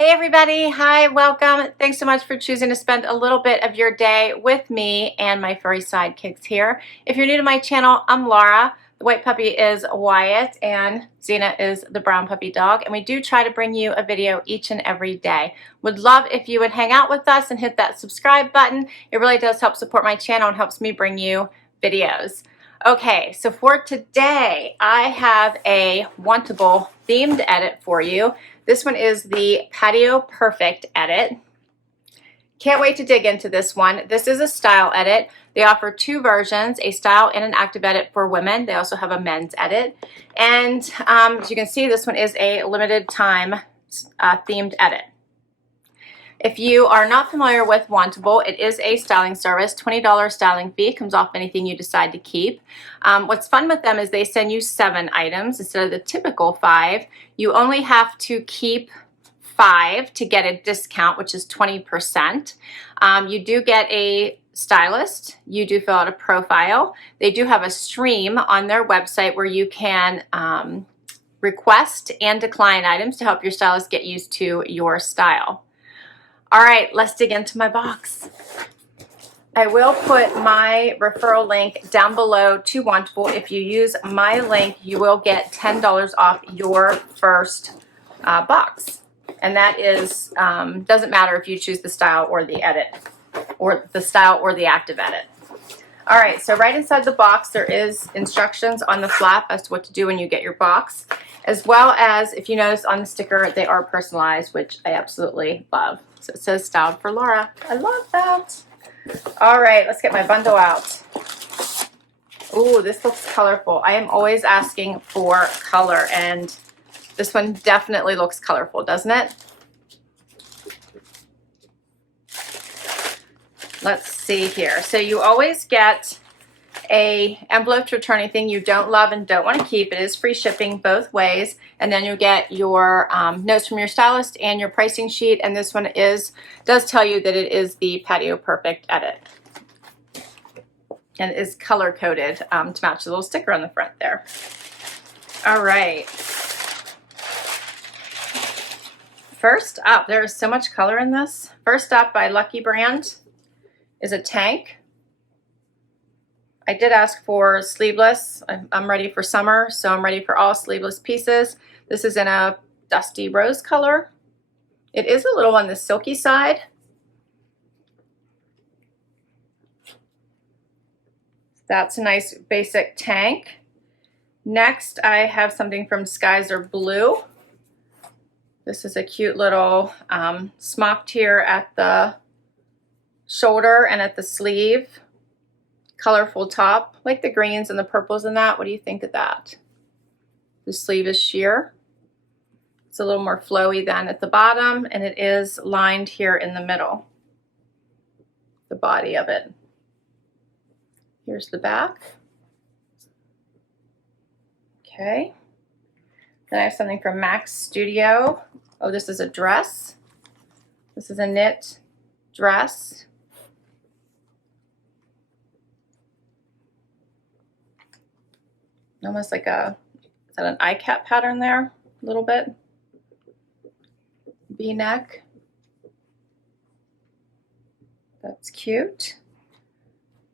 Hey everybody, hi, welcome. Thanks so much for choosing to spend a little bit of your day with me and my furry sidekicks here. If you're new to my channel, I'm Laura. The white puppy is Wyatt and Xena is the brown puppy dog, and we do try to bring you a video each and every day. Would love if you would hang out with us and hit that subscribe button. It really does help support my channel and helps me bring you videos. Okay, so for today, I have a Wantable themed edit for you. This one is the Patio Perfect edit. Can't wait to dig into this one. This is a style edit. They offer two versions, a style and an active edit for women. They also have a men's edit. And as you can see, this one is a limited time themed edit. If you are not familiar with Wantable, it is a styling service. $20 styling fee comes off anything you decide to keep. What's fun with them is they send you 7 items instead of the typical 5. You only have to keep 5 to get a discount, which is 20%. You do get a stylist. You do fill out a profile. They do have a stream on their website where you can request and decline items to help your stylist get used to your style. All right, let's dig into my box. I will put my referral link down below to Wantable. If you use my link, you will get $10 off your first box. And that is, doesn't matter if you choose the style or the edit, or the style or the active edit. All right, so right inside the box, there is instructions on the flap as to what to do when you get your box, as well as, if you notice on the sticker, they are personalized, which I absolutely love. So it says styled for Laura. I love that. All right, let's get my bundle out. Ooh, this looks colorful. I am always asking for color, and this one definitely looks colorful, doesn't it? Let's see here. So you always get a envelope to return anything you don't love and don't want to keep. It is free shipping both ways, and then you'll get your notes from your stylist and your pricing sheet. And this one does tell you that it is the Patio Perfect edit, and it is color coded to match the little sticker on the front there. All right. First up, there is so much color in this. First up, by Lucky Brand, is a tank. I did ask for sleeveless. I'm ready for summer, so I'm ready for all sleeveless pieces. This is in a dusty rose color. It is a little on the silky side. That's a nice basic tank. Next, I have something from Skies Are Blue. This is a cute little smocked here at the shoulder and at the sleeve. Colorful top, like the greens and the purples in that. What do you think of that? The sleeve is sheer. It's a little more flowy than at the bottom, and it is lined here in the middle, the body of it. Here's the back. Okay. Then I have something from Max Studio. Oh, this is a dress. This is a knit dress. Almost like is that an eye cap pattern there? A little bit. V-neck. That's cute.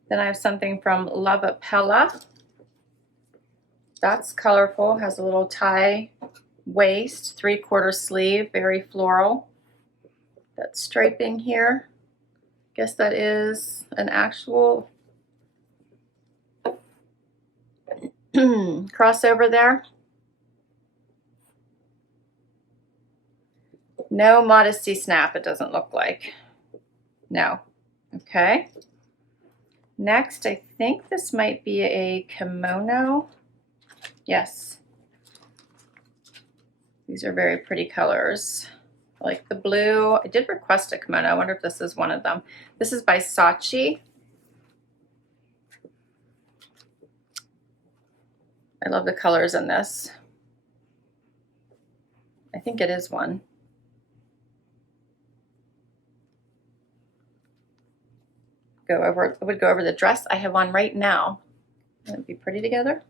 Then I have something from Loveappella. That's colorful, has a little tie waist, 3/4 sleeve, very floral. That striping here. Guess that is an actual crossover there. No modesty snap, it doesn't look like. No. Okay. Next, I think this might be a kimono. Yes. These are very pretty colors. I like the blue. I did request a kimono. I wonder if this is one of them. This is by Saachi. I love the colors in this. I think it is one. I would go over the dress I have on right now. It'd be pretty together.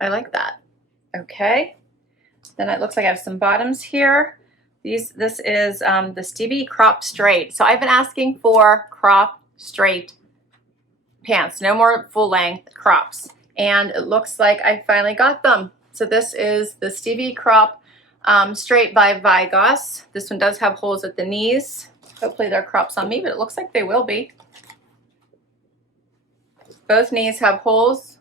I like that. Okay. Then it looks like I have some bottoms here. This is the Stevie Crop straight. So I've been asking for crop straight pants, no more full length crops. And it looks like I finally got them. So this is the Stevie Crop straight by Vigoss. This one does have holes at the knees. Hopefully they're crops on me, but it looks like they will be. Both knees have holes.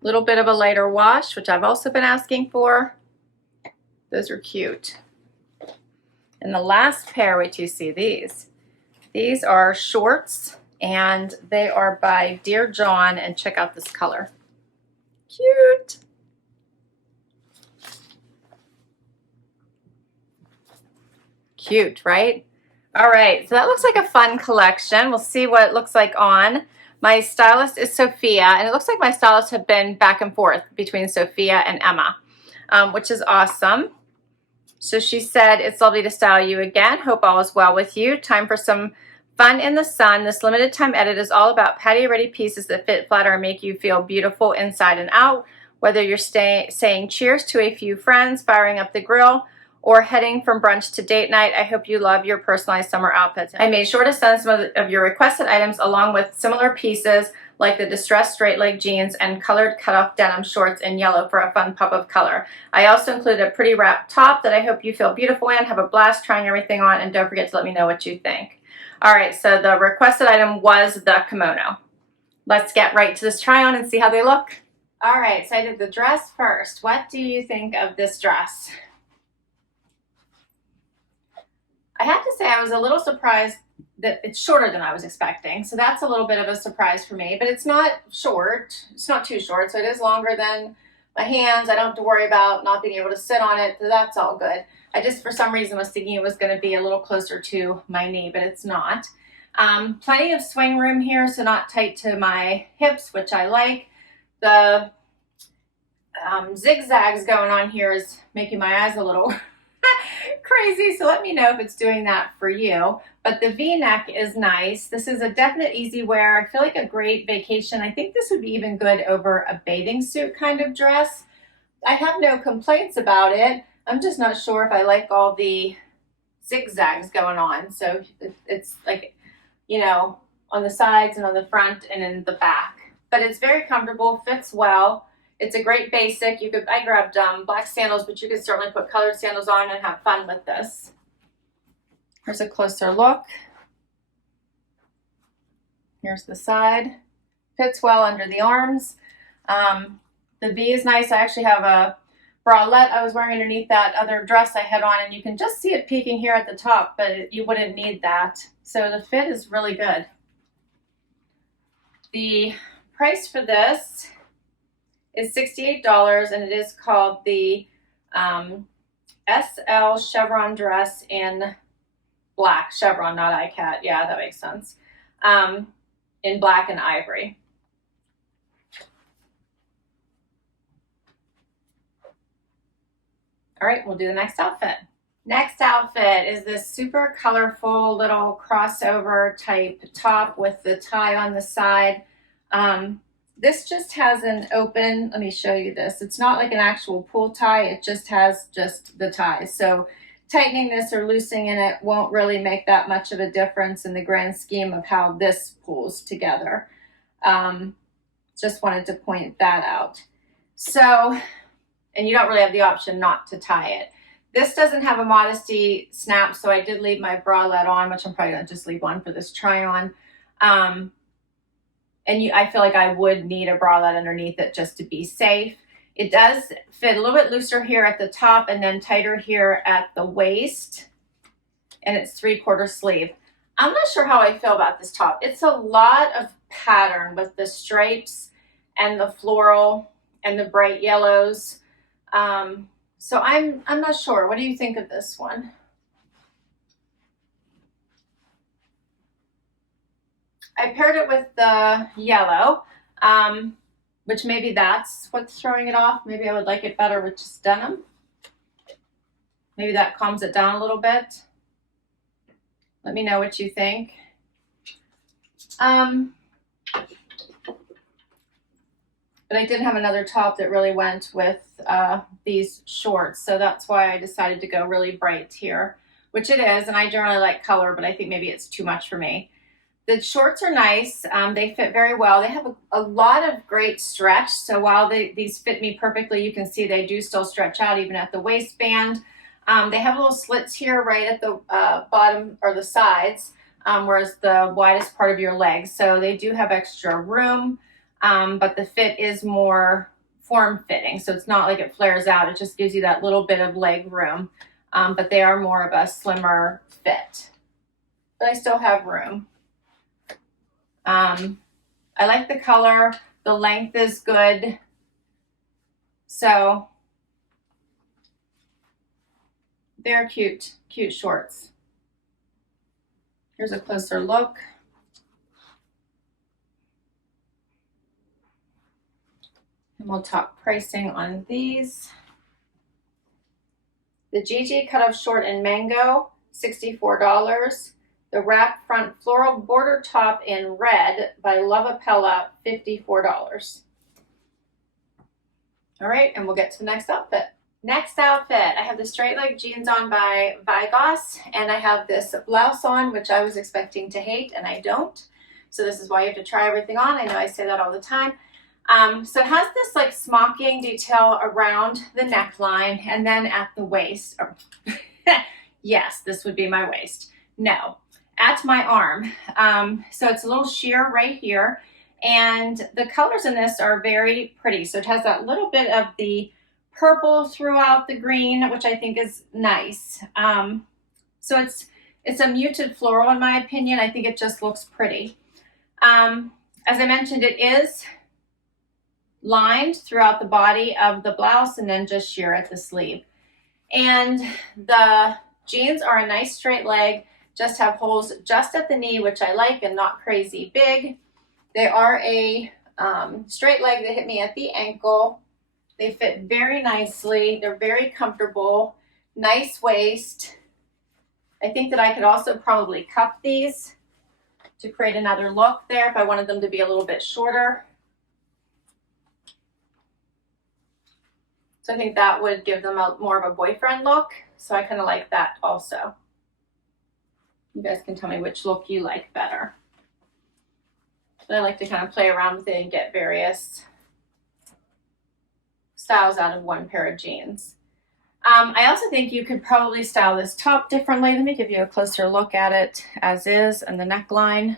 A little bit of a lighter wash, which I've also been asking for. Those are cute. And the last pair, wait till you see these. These are shorts, and they are by Dear John, and check out this color. Cute. Cute, right? All right, so that looks like a fun collection. We'll see what it looks like on. My stylist is Sophia, and it looks like my stylists have been back and forth between Sophia and Emma, which is awesome. So she said, it's lovely to style you again. Hope all is well with you. Time for some fun in the sun. This limited time edit is all about patio ready pieces that fit, flatter, and make you feel beautiful inside and out. Whether you're saying cheers to a few friends, firing up the grill, or heading from brunch to date night, I hope you love your personalized summer outfits. I made sure to send some of your requested items along with similar pieces like the distressed straight leg jeans and colored cutoff denim shorts in yellow for a fun pop of color. I also included a pretty wrap top that I hope you feel beautiful in. Have a blast trying everything on, and don't forget to let me know what you think. All right, so the requested item was the kimono. Let's get right to this try on and see how they look. All right, so I did the dress first. What do you think of this dress? I have to say I was a little surprised that it's shorter than I was expecting. So that's a little bit of a surprise for me, but it's not short. It's not too short. So it is longer than my hands. I don't have to worry about not being able to sit on it. So that's all good. I just, for some reason, was thinking it was going to be a little closer to my knee, but it's not. Plenty of swing room here, so not tight to my hips, which I like. The zigzags going on here is making my eyes a little crazy, so let me know if it's doing that for you. But the V-neck is nice. This is a definite easy wear. I feel like a great vacation. I think this would be even good over a bathing suit kind of dress. I have no complaints about it. I'm just not sure if I like all the zigzags going on. So it's like, you know, on the sides and on the front and in the back. But it's very comfortable, fits well. It's a great basic. I grabbed black sandals, but you could certainly put colored sandals on and have fun with this. Here's a closer look. Here's the side. Fits well under the arms. The V is nice. I actually have a bralette I was wearing underneath that other dress I had on, and you can just see it peeking here at the top, but you wouldn't need that. So the fit is really good. The price for this is $68, and it is called the SL Chevron dress in black. Chevron, not iCat. Yeah, that makes sense. In black and ivory. All right, we'll do the next outfit. Next outfit is this super colorful little crossover type top with the tie on the side. This just has an open, let me show you this. It's not like an actual pull tie, it just has the ties. So tightening this or loosening it won't really make that much of a difference in the grand scheme of how this pulls together. Just wanted to point that out. So, and you don't really have the option not to tie it. This doesn't have a modesty snap, so I did leave my bralette on, which I'm probably gonna just leave one for this try on. And I feel like I would need a bralette underneath it just to be safe. It does fit a little bit looser here at the top and then tighter here at the waist. And it's 3/4 sleeve. I'm not sure how I feel about this top. It's a lot of pattern with the stripes and the floral and the bright yellows. So I'm not sure. What do you think of this one? I paired it with the yellow, which maybe that's what's throwing it off. Maybe I would like it better with just denim. Maybe that calms it down a little bit. Let me know what you think. but I did have another top that really went with these shorts. So that's why I decided to go really bright here, which it is. And I generally like color, but I think maybe it's too much for me. The shorts are nice. They fit very well. They have a lot of great stretch. So while these fit me perfectly, you can see they do still stretch out even at the waistband. They have little slits here right at the bottom or the sides, whereas the widest part of your legs. So they do have extra room. But the fit is more form-fitting, so it's not like it flares out. It just gives you that little bit of leg room, but they are more of a slimmer fit. But I still have room. I like the color. The length is good. So they're cute, cute shorts. Here's a closer look. And we'll talk pricing on these. The Gigi cutoff short in mango, $64. The wrap front floral border top in red by Loveappella, $54. All right, and we'll get to the next outfit. Next outfit, I have the straight leg jeans on by Vigoss, and I have this blouse on, which I was expecting to hate, and I don't. So this is why you have to try everything on. I know I say that all the time. So it has this like smocking detail around the neckline and then at the waist. Yes, this would be my waist. No, at my arm. So it's a little sheer right here. And the colors in this are very pretty. So it has that little bit of the purple throughout the green, which I think is nice. So it's a muted floral in my opinion. I think it just looks pretty. As I mentioned, it is lined throughout the body of the blouse and then just sheer at the sleeve. And the jeans are a nice straight leg, just have holes just at the knee, which I like and not crazy big. They are a straight leg that hit me at the ankle. They fit very nicely. They're very comfortable, nice waist. I think that I could also probably cuff these to create another look there if I wanted them to be a little bit shorter. So I think that would give them more of a boyfriend look. So I kind of like that also. You guys can tell me which look you like better. But I like to kind of play around with it and get various styles out of one pair of jeans. I also think you could probably style this top differently. Let me give you a closer look at it as is and the neckline.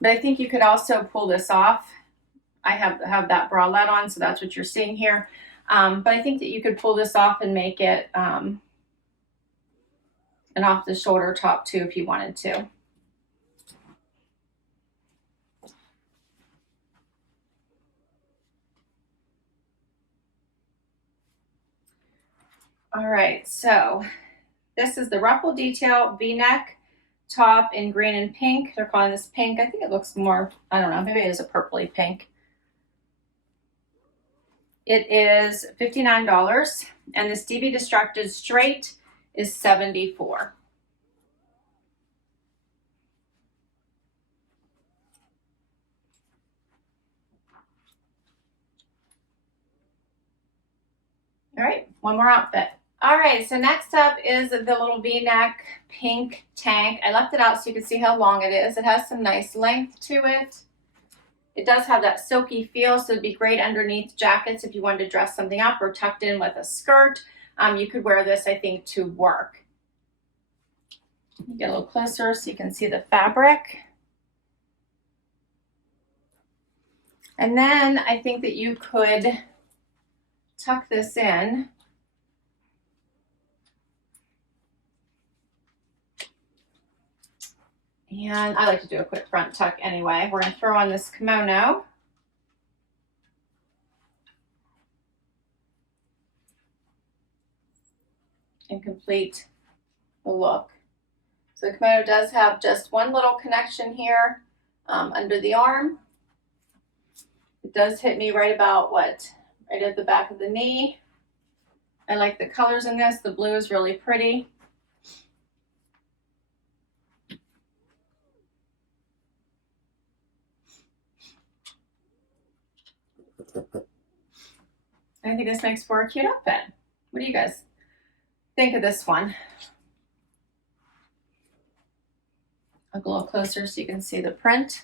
But I think you could also pull this off. I have that bralette on, so that's what you're seeing here. But I think that you could pull this off and make it an off the shoulder top too if you wanted to. All right, so this is the ruffle detail V-neck top in green and pink. They're calling this pink. I think it looks more, I don't know, maybe it is a purpley pink. It is $59, and the Stevie Distracted Straight is $74. All right, one more outfit. All right, so next up is the little V-neck pink tank. I left it out so you can see how long it is. It has some nice length to it. It does have that silky feel, so it'd be great underneath jackets if you wanted to dress something up or tucked in with a skirt. You could wear this, I think, to work. Get a little closer so you can see the fabric. And then I think that you could tuck this in. And I like to do a quick front tuck anyway. We're going to throw on this kimono. And complete the look. So the kimono does have just one little connection here under the arm. It does hit me right about right at the back of the knee. I like the colors in this. The blue is really pretty. I think this makes for a cute outfit. What do you guys think of this one? Look a little closer so you can see the print.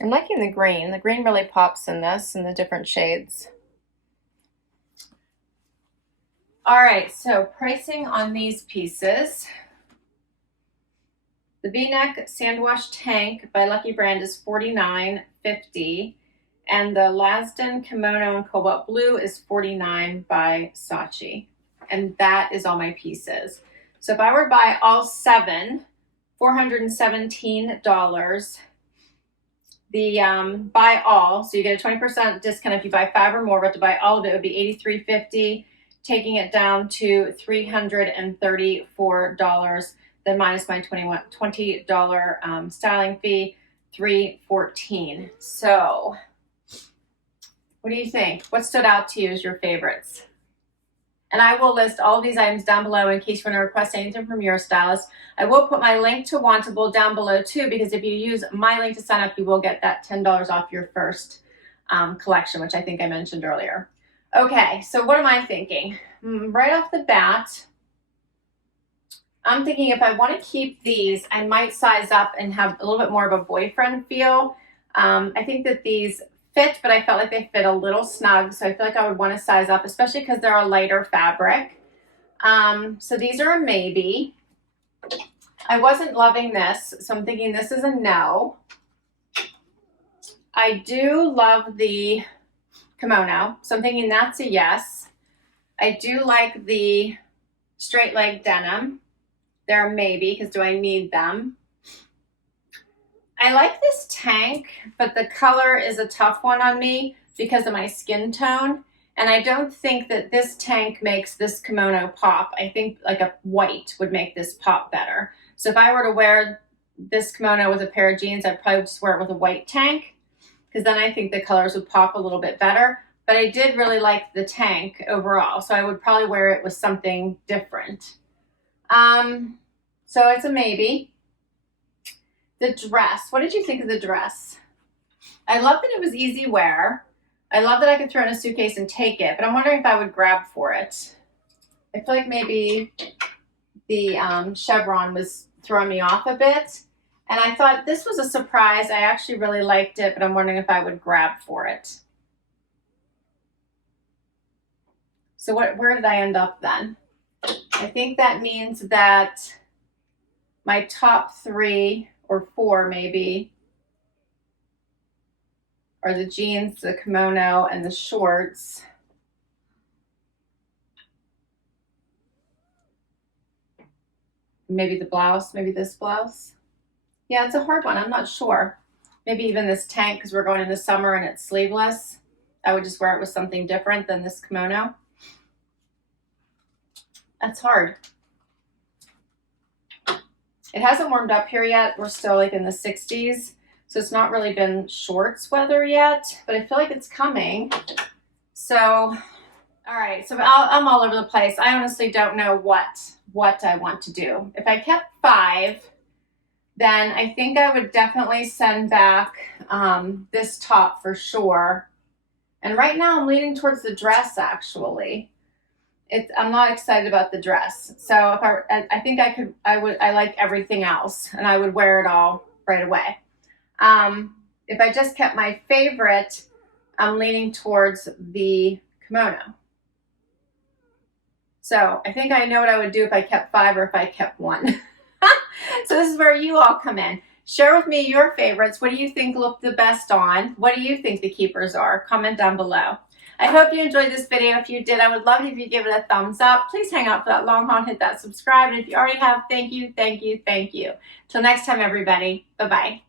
I'm liking the green. The green really pops in this and the different shades. All right, so pricing on these pieces. The V-neck sandwash tank by Lucky Brand is $49.50, and the Lasdon kimono in cobalt blue is $49 by Saachi, and that is all my pieces. So if I were to buy all 7, $417. The buy all, so you get a 20% discount if you buy 5 or more, but to buy all of it would be $83.50, taking it down to $334. Then minus my $20 styling fee, $314. So what do you think? What stood out to you as your favorites? And I will list all of these items down below in case you want to request anything from your stylist. I will put my link to Wantable down below too, because if you use my link to sign up, you will get that $10 off your first collection, which I think I mentioned earlier. Okay, so what am I thinking? Right off the bat, I'm thinking if I want to keep these, I might size up and have a little bit more of a boyfriend feel. I think that these fit, but I felt like they fit a little snug, so I feel like I would want to size up, especially because they're a lighter fabric. So these are a maybe. I wasn't loving this, so I'm thinking this is a no. I do love the kimono, so I'm thinking that's a yes. I do like the straight leg denim. They're a maybe, because do I need them? I like this tank, but the color is a tough one on me because of my skin tone. And I don't think that this tank makes this kimono pop. I think like a white would make this pop better. So if I were to wear this kimono with a pair of jeans, I'd probably just wear it with a white tank, because then I think the colors would pop a little bit better. But I did really like the tank overall, so I would probably wear it with something different. So it's a maybe. The dress, what did you think of the dress? I love that it was easy wear. I love that I could throw in a suitcase and take it, but I'm wondering if I would grab for it. I feel like maybe the chevron was throwing me off a bit. And I thought this was a surprise. I actually really liked it, but I'm wondering if I would grab for it. So where did I end up then? I think that means that my top 3 or 4 maybe are the jeans, the kimono, and the shorts. Maybe the blouse, maybe this blouse. Yeah, it's a hard one, I'm not sure. Maybe even this tank, because we're going in the summer and it's sleeveless. I would just wear it with something different than this kimono. That's hard. It hasn't warmed up here yet. We're still like in the 60s. So it's not really been shorts weather yet, but I feel like it's coming. So, all right, so I'm all over the place. I honestly don't know what I want to do. If I kept 5, then I think I would definitely send back this top for sure. And right now I'm leaning towards the dress actually. I'm not excited about the dress. So if I think I like everything else and I would wear it all right away. If I just kept my favorite, I'm leaning towards the kimono. So I think I know what I would do if I kept 5 or if I kept 1. So this is where you all come in. Share with me your favorites. What do you think look the best on? What do you think the keepers are? Comment down below. I hope you enjoyed this video. If you did, I would love it if you give it a thumbs up. Please hang out for that long haul and hit that subscribe. And if you already have, thank you, thank you, thank you. Till next time, everybody. Bye-bye.